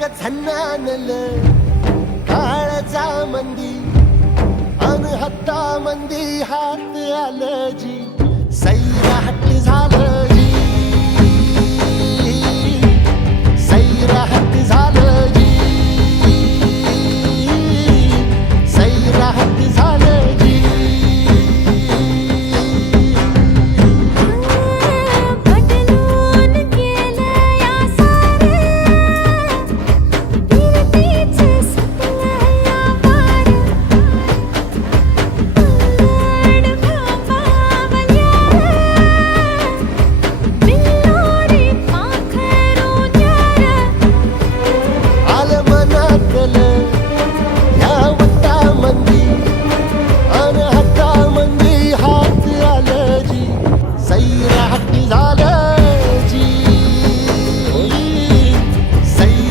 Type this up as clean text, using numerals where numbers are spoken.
ग झन्नानल काळजा मंदी अन हत्ता मंदी हात आलं जी सैराट झालं जी सैराट